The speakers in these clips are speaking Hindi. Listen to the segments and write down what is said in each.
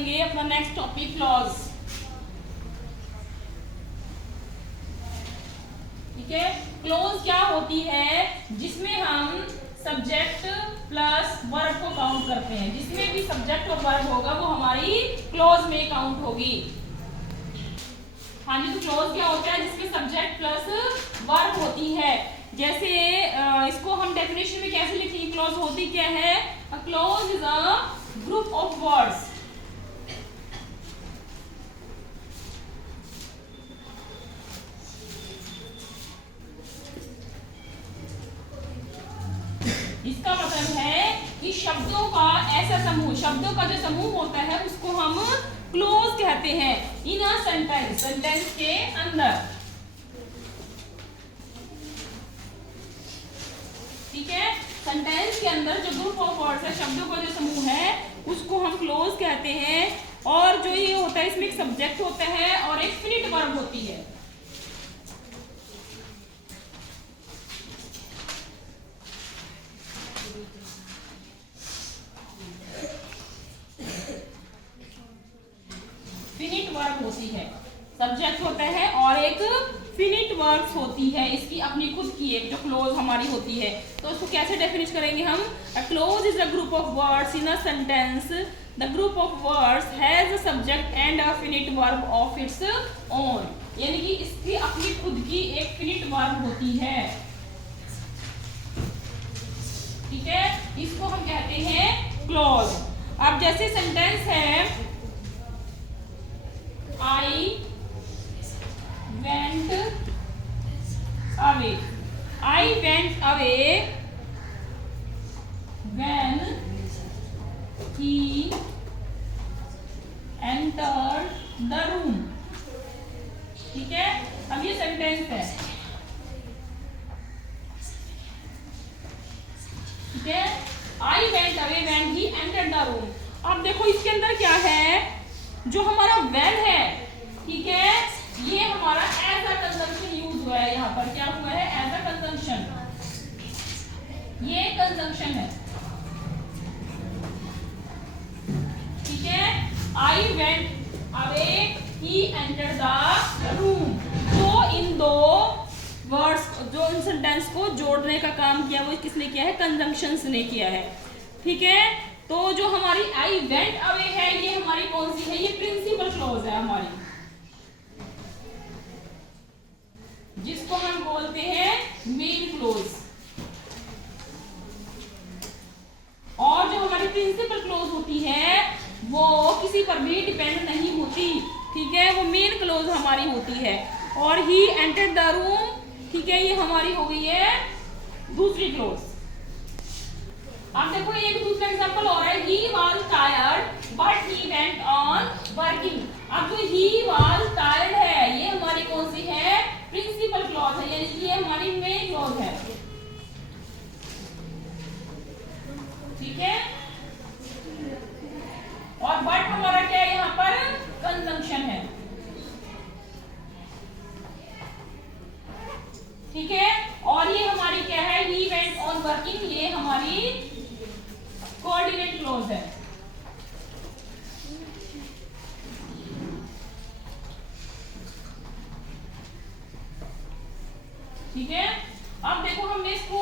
करेंगे अपना नेक्स्ट टॉपिक क्लॉज। ठीक है, क्लॉज क्या होती है? जिसमें हम सब्जेक्ट प्लस वर्ब को काउंट करते हैं। जिसमें भी सब्जेक्ट और वर्ब होगा वो हमारी क्लॉज में काउंट होगी। हाँ जी, तो क्लॉज क्या होता है? जिसमें सब्जेक्ट प्लस वर्ब होती है। जैसे इसको हम डेफिनेशन में कैसे लिखेंगे? क्लॉज होती क्या है? A clause is a group of words. इसका मतलब है कि शब्दों का ऐसा समूह, शब्दों का जो समूह होता है उसको हम क्लोज कहते हैं। इन अ सेंटेंस, सेंटेंस के अंदर। ठीक है, सेंटेंस के अंदर जो ग्रुप ऑफ वर्ड्स है, शब्दों का जो समूह है, उसको हम क्लोज कहते हैं। और जो ये होता है, इसमें एक सब्जेक्ट होता है और एक फिनिट वर्ब होती है। फिनिट वर्ब होती है, सब्जेक्ट होता है और एक फिनिट वर्ब्स होती है। इसकी अपनी खुद की एक जो क्लोज हमारी होती है। तो उसको कैसे डेफिनिश करेंगे हम? A close is a group of words in a sentence. The group of words has a subject and a finite verb of its own. यानी कि इसकी अपनी खुद की एक फिनिट वर्ब होती है। ठीक है, इसको हम कहते हैं क्लोज। अब जैसे सेंटेंस है I went away. I went away when he entered the room. ठीक है, अब ये सेंटेंस है। ठीक है, I went away when he entered the room। अब देखो इसके अंदर क्या है? जो हमारा when है, ठीक है, ये हमारा एज अ कंजंक्शन यूज हुआ है। यहाँ पर क्या हुआ है? As a conjunction. ये कंजंक्शन है। ठीक है, I went away, he entered the room. तो इन दो वर्ड्स, जो इन सेंटेंस को जोड़ने का काम किया वो किसने किया है? कंजंक्शंस ने किया है। ठीक है, तो जो हमारी आई वेंट अवे है, ये हमारी कौन सी है? ये प्रिंसिपल क्लॉज है हमारी, जिसको हम बोलते हैं मेन क्लॉज। और जो हमारी प्रिंसिपल क्लॉज होती है वो किसी पर भी डिपेंड नहीं होती। ठीक है, वो मेन क्लॉज हमारी होती है। और ही एंटर्ड द रूम, ठीक है, ये हमारी हो गई है दूसरी क्लॉज। अब देखो एक दूसरा एग्जांपल और है। He was tired but he went on working। अब जो he was tired है, ये हमारी कौन सी है? प्रिंसिपल क्लॉज है, यानी कि ये हमारी मेन क्लॉज है। ठीक है, और but हमारा क्या है? यहाँ पर कंजंक्शन है। ठीक है, और ये हमारी क्या है? He went on working, ये हमारी कोऑर्डिनेट क्लॉज है। ठीक है, अब देखो हमने इसको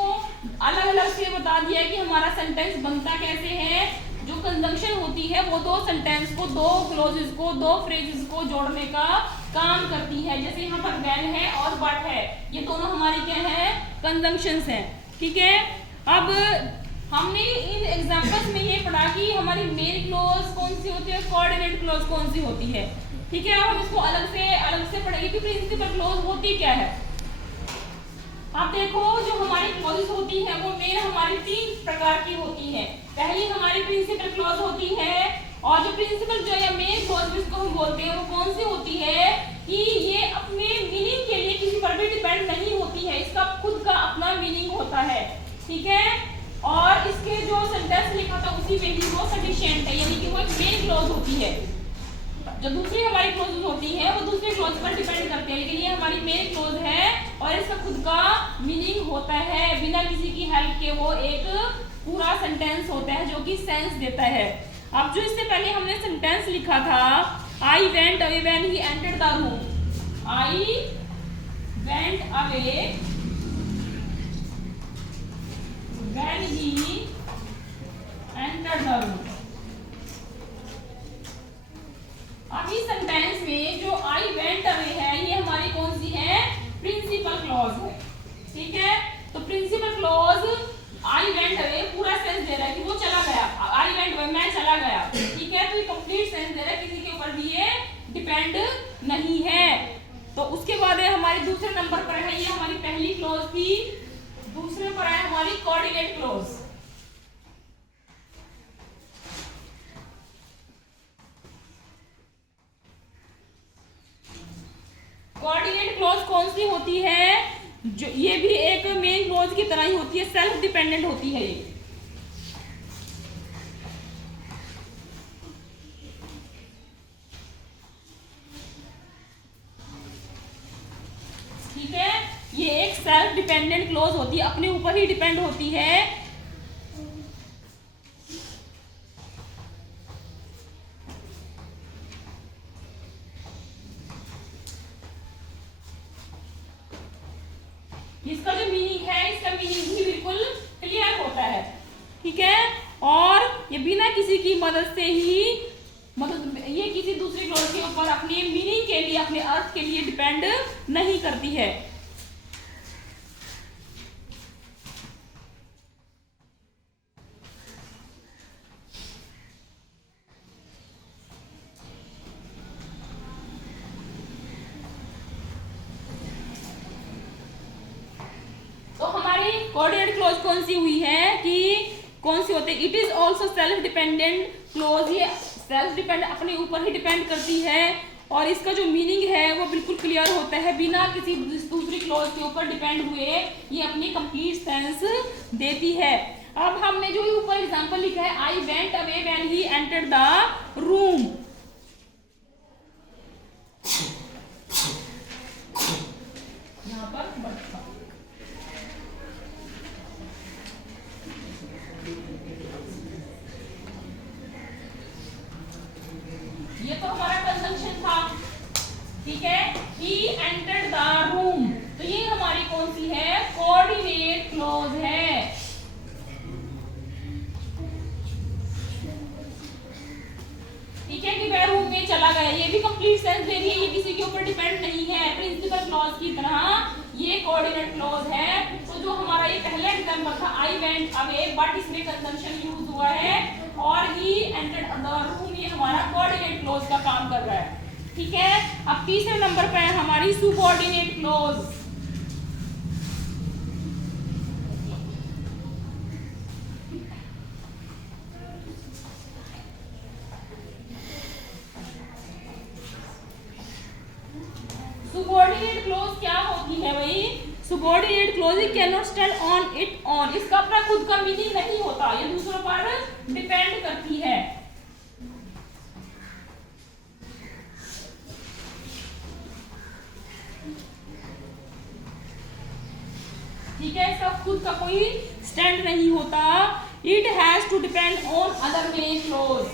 अलग अलग से बता दिया कि हमारा सेंटेंस बनता कैसे है। जो कंजंक्शन होती है वो दो सेंटेंस को, दो क्लॉजेस को, दो फ्रेजेस को जोड़ने का काम करती है। जैसे यहाँ पर when है और but है, ये दोनों हमारी क्या है? कंजंक्शंस हैं। ठीक है, अब हमने इन एग्जांपल्स में ये पढ़ा कि हमारी मेन क्लॉज कौन सी होती है, कोऑर्डिनेट क्लॉज कौन सी होती है। ठीक है, अब हम इसको अलग से पढ़ेंगे कि प्रिंसिपल क्लॉज होती क्या है। अब देखो जो हमारी क्लॉजेस होती है वो मेन हमारी तीन प्रकार की होती है। पहली हमारी प्रिंसिपल क्लॉज होती है, और जो प्रिंसिपल जो है मेन क्लॉज जिसको हम बोलते हैं वो कौन सी होती है? कि ये अपने मीनिंग के लिए किसी पर भी डिपेंड नहीं होती है, इसका खुद का अपना मीनिंग होता है। ठीक है, और इसके जो सेंटेंस लिखा था उसी पे ही वो सफिशिएंट है, यानी कि वो एक मेन क्लॉज होती है। जो दूसरी हमारी क्लॉजेस होती है वो दूसरे क्लॉज पर डिपेंड करते हैं, लेकिन ये हमारी मेन क्लॉज है और इसका खुद का मीनिंग होता है। बिना किसी की हेल्प के वो एक पूरा सेंटेंस होता है जो कि सेंस देता है। अब जो इससे पहले हमने सेंटेंस लिखा था, आई went away when he entered the room, I went away when he entered the room. अब इस सेंटेंस में जो आई वेंट अवे है ये हमारी कौन सी है, प्रिंसिपल क्लॉज है। ठीक है, तो principal clause I went away पूरा सेंस दे रहा है कि वो चला गया, आई वेंट अवे मैं चला गया। ठीक है, तो ये कंप्लीट सेंस दे रहा है, किसी के ऊपर भी ये डिपेंड नहीं है। तो उसके बाद है हमारी दूसरे नंबर पर है, ये हमारी पहली क्लॉज थी, दूसरे पर है हमारी कोऑर्डिनेट क्लॉज। कोऑर्डिनेट क्लॉज कौन सी होती है, जो ये भी एक मेन क्लॉज की तरह ही होती है, सेल्फ डिपेंडेंट होती है ये। ठीक है, ये एक सेल्फ डिपेंडेंट क्लॉज होती है, अपने ऊपर ही डिपेंड होती है। इसका जो मीनिंग है, इसका मीनिंग भी बिल्कुल क्लियर होता है। ठीक है, और ये बिना किसी की मदद से ही, मतलब ये किसी दूसरे क्लॉज के ऊपर अपने मीनिंग के लिए, अपने अर्थ के लिए डिपेंड नहीं करती है। कोऑर्डिनेट क्लॉज कौन सी हुई है कि कौन सी होती है, it is also self dependent clause, ये सेल्फ डिपेंड अपने ऊपर ही डिपेंड करती है, और इसका जो मीनिंग है वो बिल्कुल क्लियर होता है, बिना किसी दूसरी क्लॉज के ऊपर डिपेंड हुए ये अपनी कंप्लीट सेंस देती है। अब हमने जो ऊपर एग्जांपल लिखा है, I went away when he entered the room, यहाँ पर ये तो हमारा कंजंक्शन था। ठीक है, he entered the room, तो ये हमारी कौन सी है, कोऑर्डिनेट क्लॉज है। ठीक है, कि वह रूम में चला गया, ये भी कंप्लीट सेंस दे रही है, ये किसी के ऊपर डिपेंड नहीं है, प्रिंसिपल क्लॉज की तरह ये कोऑर्डिनेट क्लॉज है। तो जो हमारा ये पहला एग्जांपल था, आई वेंट अवे, बट इसमें कंजंक्शन यूज हुआ है, और ही एंटर्ड द रूम, ये हमारा कोऑर्डिनेट क्लॉज का काम कर रहा है। ठीक है, अब तीसरे नंबर पे है हमारी सुबऑर्डिनेट क्लॉज। सुबऑर्डिनेट क्लॉज क्या होती है भाई, subordinate clause can not stand on it on, इसका अपना खुद का मीनिंग नहीं होता, ये दूसरों पर डिपेंड करती है। ठीक है, इसका खुद का कोई स्टैंड नहीं होता, it has to depend on other main clause.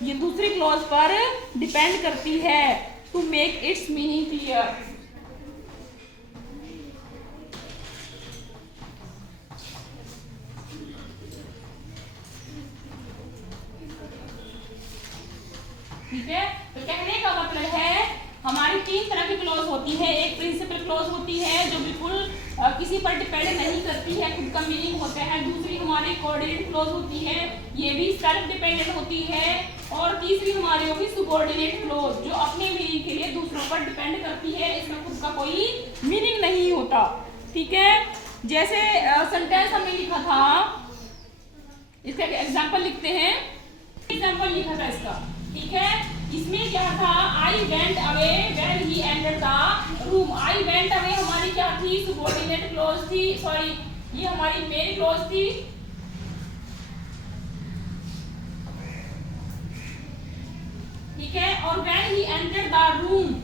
ये दूसरी क्लॉज पर डिपेंड करती है, to make its meaning clear. ठीक है, तो कहने का मतलब है हमारी तीन तरह की क्लॉज होती है, एक प्रिंसिपल क्लॉज होती है जो बिल्कुल किसी पर डिपेंड नहीं करती है, खुद का मीनिंग होता है, दूसरी हमारी कोऑर्डिनेट क्लॉज होती है, ये भी सेल्फ डिपेंडेंट होती है, और तीसरी हमारी होगी सुबऑर्डिनेट क्लॉज जो अपने मीनिंग के लिए दूसरों पर डिपेंड करती है, इसमें खुद का कोई मीनिंग नहीं होता। ठीक है, जैसे सेंटेंस हमने लिखा था, इसका एग्जांपल लिखते हैं, एग्जाम्पल लिखा था इसका, ठीक है। इसमें क्या था, आई went away when he entered the room. I went away हमारी क्या थी, सबऑर्डिनेट क्लॉज थी, सॉरी ये हमारी मेन क्लॉज थी, ठीक है। और when he entered the room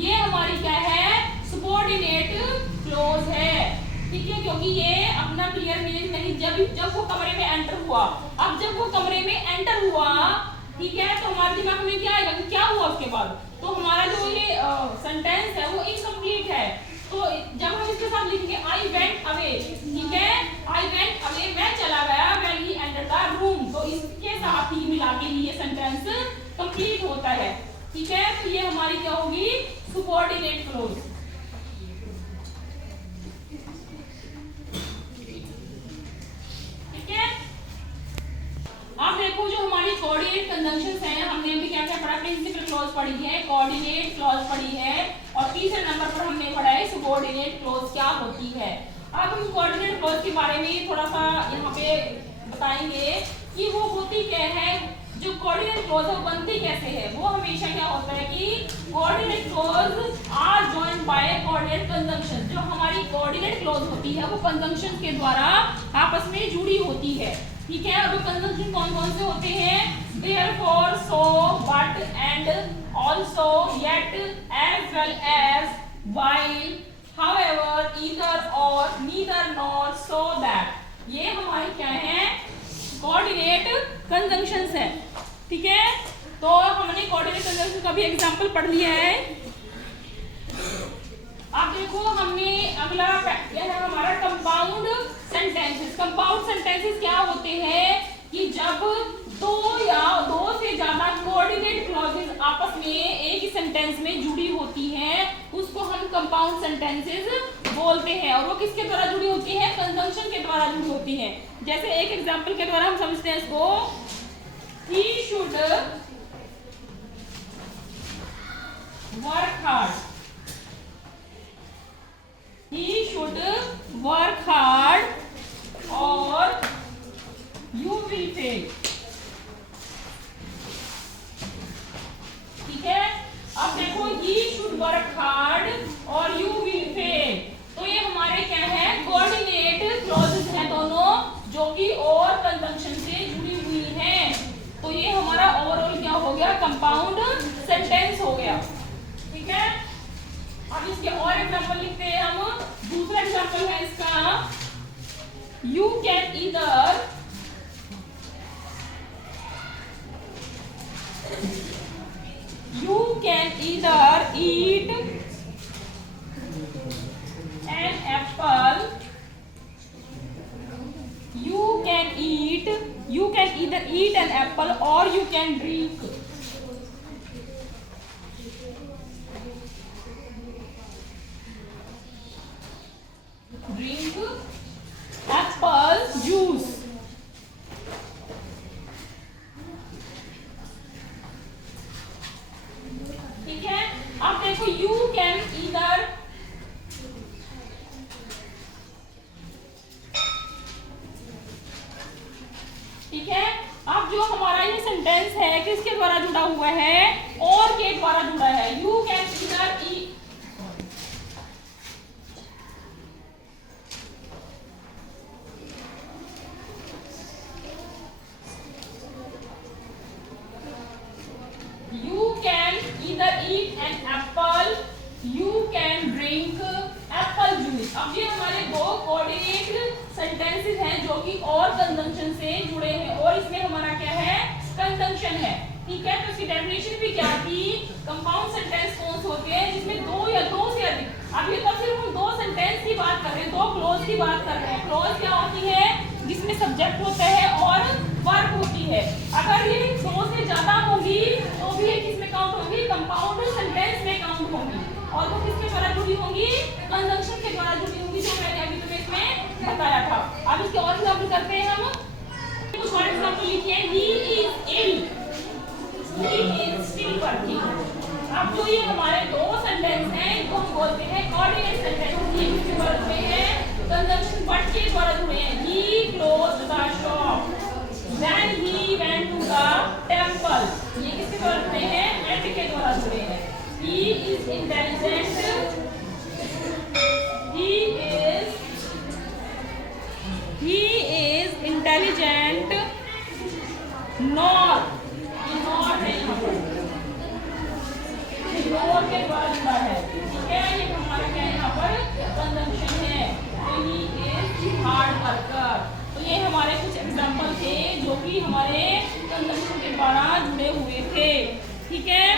ये हमारी क्या है, सबऑर्डिनेट क्लॉज है, ठीक है, क्योंकि ये अपना क्लियर मीनिंग नहीं, जब वो कमरे में एंटर हुआ। अब जब वो कमरे में एंटर हुआ, ठीक है, तो हमारे दिमाग में क्या आएगा कि क्या हुआ उसके बाद, तो हमारा जो ये सेंटेंस है वो इनकम्प्लीट है। तो जब हम इसके साथ लिखेंगे आई वेंट अवे, ठीक है, आई वेंट अवे मैं चला गया, when he entered the room, तो इसके साथ ही मिला के ये सेंटेंस कंप्लीट होता है, ठीक है। तो ये हमारी क्या होगी, सबऑर्डिनेट क्लॉज, ठीक है। अब देखो जो हमारी कोऑर्डिनेट कंजंक्शंस हैं, हमने अभी क्या क्या पढ़ा, प्रिंसिपल क्लॉज पढ़ी है, कोऑर्डिनेट क्लॉज पढ़ी है, और तीसरे नंबर पर हमने पढ़ा है सबऑर्डिनेट क्लॉज क्या होती है। अब हम कोऑर्डिनेट क्लॉज के बारे में थोड़ा सा यहाँ पे बताएंगे कि वो होती क्या है, जो कोऑर्डिनेट क्लॉज है वो बनती कैसे है। वो हमेशा क्या होता है कि coordinate clause are joined by coordinate conjunction. जो हमारी कोऑर्डिनेट क्लॉज होती है वो कंजंक्शन के द्वारा आपस में जुड़ी होती है, ठीक है। अब कंजंक्शन कौन कौन से होते हैं, therefore, so, but, and, also, yet, as well as, while, however, either, or, neither, nor, so that, ये हमारी क्या है, कोऑर्डिनेट कंजंक्शंस है, ठीक है। तो हमने कोऑर्डिनेट कंजंक्शन का भी एग्जांपल पढ़ लिया है। अब देखो हमने अगला क्या है हमारा कंपाउंड सेंटेंसेस। कंपाउंड सेंटेंसेस क्या होते हैं कि जब दो या दो से ज्यादा कोऑर्डिनेट क्लॉजेस आपस में एक ही सेंटेंस में जुड़ी होती हैं, उसको हम कंपाउंड सेंटेंसेस बोलते हैं। और वो किसके द्वारा जुड़ी होती है, कंजंक्शन के द्वारा जुड़ी होती है। जैसे एक एग्जांपल के द्वारा हम समझते हैं इसको, he should work hard, he should work hard or you will fail, ठीक है। अब देखो he should work hard और you will fail, तो ये हमारे क्या है, कोऑर्डिनेट क्लॉजेस हैं दोनों, जो कि और कंजंक्शन से जुड़ी हुई हैं। तो ये हमारा ओवरऑल क्या हो गया, कंपाउंड सेंटेंस हो गया, ठीक है। अब इसके और एग्जांपल लिखते हैं हम। दूसरा एग्जांपल है इसका, you can either eat an apple, you can either eat an apple or you can drink apple juice, ठीक है। अब देखो you can either, ठीक है। अब जो हमारा ये सेंटेंस है किसके द्वारा जुड़ा हुआ है, और के द्वारा जुड़ा है। You can either eat, you can either eat an apple, you can drink apple juice। अब ये हमारे दो कोऑर्डिनेट सेंटेंसेस हैं जो कि और कंजंक्शन से जुड़े हैं, और इसमें हमारा क्या है, कंजंक्शन है, ठीक है। तो इसकी डेफिनेशन भी क्या थी, कंपाउंड सेंटेंस कौन से होते हैं जिसमें दो या दो से अधिक। अब ये तो सिर्फ हम दो सेंटेंस की बात कर रहे हैं, दो क्लॉज की बात कर रहे हैं। क्लॉज क्या होती है, जिसमें सब्जेक्ट होता है और वर्ब होती है। अगर ये दो से ज्यादा होगी तो भी ये किसमें काउंट होगी, कंपाउंड सेंटेंस में काउंट होगी, और वो किसके द्वारा जुड़ी होंगी, कंजंक्शन के द्वारा जुड़ी होंगी, जो मैंने अभी तुम्हें इसमें बताया था। अब इसके और एग्जांपल करते हैं हम। कुछ और एग्जांपल लिखिए, he is ill, he is still working। अब जो ये हमारे दो सेंटेंस हैं इनको हम बोलते हैं कोऑर्डिनेट सेंटेंस। ये किसके द्वारा जुड़े हैं, कंजंक्शन बट के द्वारा जुड़े हैं। he closed the shop, When he went to the temple, ये किसके द्वारा जुड़े हैं? and के द्वारा जुड़े हैं. He is intelligent. He is intelligent. Nor, ये nor है यहाँ पर. ये nor के द्वारा जुड़ा है. ठीक है, ये हमारा क्या है यहाँ पर? कंजंक्शन है. तो he is hard worker. तो ये हमारे कुछ एग्जाम्पल थे जो कि हमारे कंजंक्शन के द्वारा जुड़े हुए थे. ठीक है.